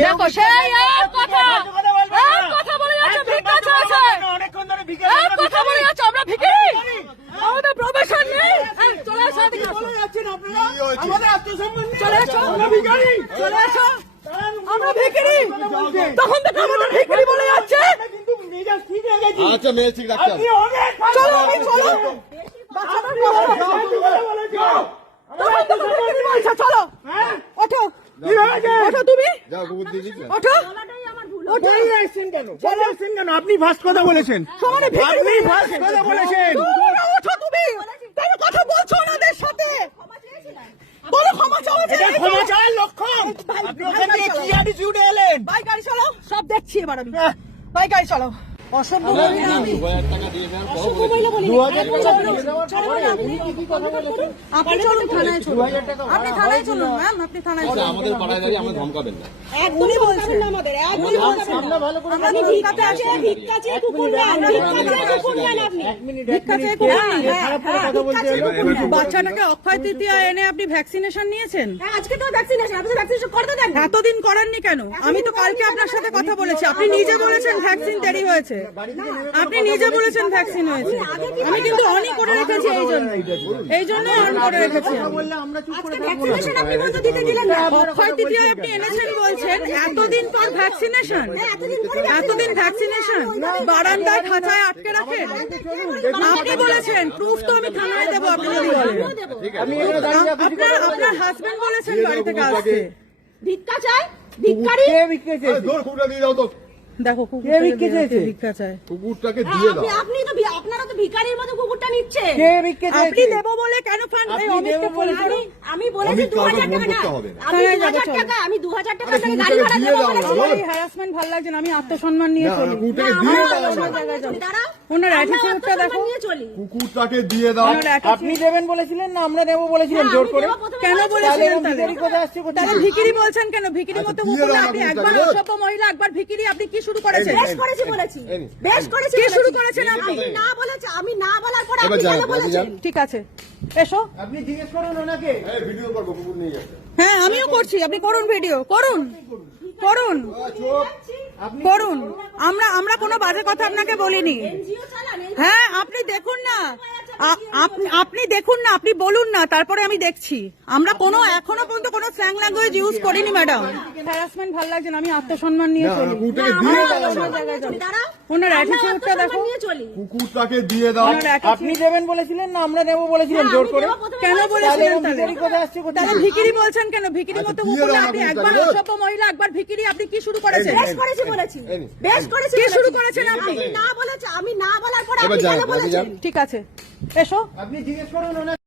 দেখো সেই এক কথা বলে যাচ্ছে ভিক্ষা চাইছে, এক কথা বলে যাচ্ছে আমরা ভিখারি, আমাদের প্রফেশন নেই। চলে আসো, চলে আসো, আমরা ভিখারি, চলে আসো, আমরা ভিখারি। তখন থেকে আমাদের ভিখারি বলে যাচ্ছে। আচ্ছা মেয়ে ঠিক রাখতে হবে। চলো চলো, চলো ওঠো, ওঠো তুমি, যাও কুকুর দিয়ে দিচ্ছি। ওঠো। আপনি ফার্স্ট কথা বলেছেন, আপনি ফার্স্ট কথা বলেছেন। ওঠো তুমি, কেন কথা বলছো ওনাদের সাথে? বলো ক্ষমা চাও। এটা ক্ষমা চাওয়ার লক্ষণ। আপনি ওখান থেকে কি অ্যাটিটিউডে এলেন? ভাই গাড়ি চালাও, সব দেখছি এবার আমি। ভাই গাড়ি চালাও। অসভ্য বলি না আমি, 2000 টাকা দিয়ে দেওয়ার পর অসভ্য বলে বলি। 2000 টাকা দিয়ে দেওয়ার পরে আপনি চলুন থানায় চলুন, আপনি থানায় চলুন ম্যাম, আপনি থানায় চলুন। আমাদের পাড়ায় দাঁড়িয়ে আমরা ধমকাবেন না। উনি বলছেন আমাদের, উনি বলছেন আমরা ভালো করে আমরা ভিক্ষাতে আসি, ভিক্ষা চেয়ে কুকুর নেন, ভিক্ষা চেয়ে কুকুর নেন আপনি, ভিক্ষা চেয়ে কুকুর নেন। খারাপ করে কথা বলতে বাচ্চাটাকে অক্ষয় তৃতীয়া এনে আপনি ভ্যাকসিনেশন নিয়েছেন? আজকে তো ভ্যাকসিনেশন, আপনি ভ্যাকসিনেশন করতে দেন। এতদিন করেননি কেন? আমি তো কালকে আপনার সাথে কথা বলেছি, আপনি নিজে বলেছেন ভ্যাকসিন দেরি হয়েছে, আপনি নিজে বলেছেন ভ্যাকসিন হয়েছে। আমি কিন্তু অনই করে রেখেছি, এই জন্য অন করে রেখেছি। আজকে ভ্যাকসিনেশন আপনি বলতে দিতে দিলেন না। অক্ষয় তৃতীয়া আপনি এনেছেন বলছেন, এতদিন পর ভ্যাকসিনেশন, এতদিন ভ্যাকসিনেশন বারান্দায় খাঁচায় আটকে রাখেন। আপনি বলেছেন প্রুফ তো আমি থানায় দেবো, আপনি যদি বলেন। আপনার হাজবেন্ড বলেছেন বাড়ি থেকে আসতে। ভিক্ষা চাই, ভিক্ষারি। ধর কুকুরটা দিয়ে দাও তো। দেখো ভিক্ষা চায়, কুকুরটাকে দিয়ে দাও। আপনি তো আপনারা তো ভিখারির মতো কুকুরটা নিচ্ছে। আপনি দেবো বলে কেন ফান্ড? আমি বলেছি 2000 টাকা না, আমি 2000 টাকা, আমি 2000 টাকা থেকে গাড়ি ভাড়া দেবো বলেছি। আমার এই হ্যারাসমেন্ট ভালো লাগছে না, আমি আত্মসম্মান নিয়ে চলি। কুকুরটাকে দিয়ে দাও। দাঁড়াও, ওনার অ্যাটিটিউডটা দেখো, নিয়ে চলি। কুকুরটাকে দিয়ে দাও। ওনার attitude- আপনি দেবেন বলেছিলেন না আমরা দেবো বলেছিলেন জোর করে? কেন বলেছিলেন তাহলে? ভিখারি কোথায় আসছে তাহলে ভিকিরি বলছেন কেন? ভিকিরি মতো কুকুর না, আপনি একবার অসভ্য মহিলা, একবার ভিকিরি, আপনি কি শুরু করেছেন? বেশ করেছি বলেছি, বেশ করেছি। কে শুরু বলেছি। করেছেন আপনি? না বলেছি, আমি না বলার পর এবার আপনি যান, কেন বলেছেন? যান। ঠিক আছে, এসো। আপনি জিজ্ঞেস করুন ওনাকে। এই ভিডিও করবো, কুকুর নিয়ে যাচ্ছে। হ্যাঁ আমিও করছি, আপনি করুন ভিডিও, করুন করুন করুন। আমরা কোনো বাজে কথা আপনাকে বলিনি। এনজিও চালান, হ্যাঁ আপনি দেখুন না, আপনি দেখুন না, আপনি বলুন না, তারপরে আমি দেখছি। আমরা কোনো এখনো পর্যন্ত কোনো স্ল্যাং ল্যাঙ্গুয়েজ ইউজ করিনি ম্যাডাম। হ্যারাসমেন্ট ভালো লাগছে না, আমি আত্মসম্মান নিয়ে চলি। কুকুরটাকে দিয়ে দাও। দাঁড়াও, ওনার অ্যাটিটিউডটা দেখো, নিয়ে চলি। কুকুরটাকে দিয়ে দাও। ওনার attitude- আপনি দেবেন বলেছিলেন না আমরা দেবো বলেছিলেন জোর করে? কেন বলেছিলেন তাহলে? ভিখারি কোথায় আসছে তাহলে ভিকিরি বলছেন কেন? ভিকিরি মতো কুকুর না, আপনি একবার অসভ্য মহিলা, একবার ভিকিরি, আপনি কি শুরু করেছেন? বেশ করেছি বলেছি, বেশ করেছি। কে শুরু বলেছি। করেছেন আপনি? না বলেছি, আমি না বলার পর এবার আপনি যান, কেন বলেছেন? ঠিক আছে, এসো। আপনি জিজ্ঞেস করুন ওনাকে।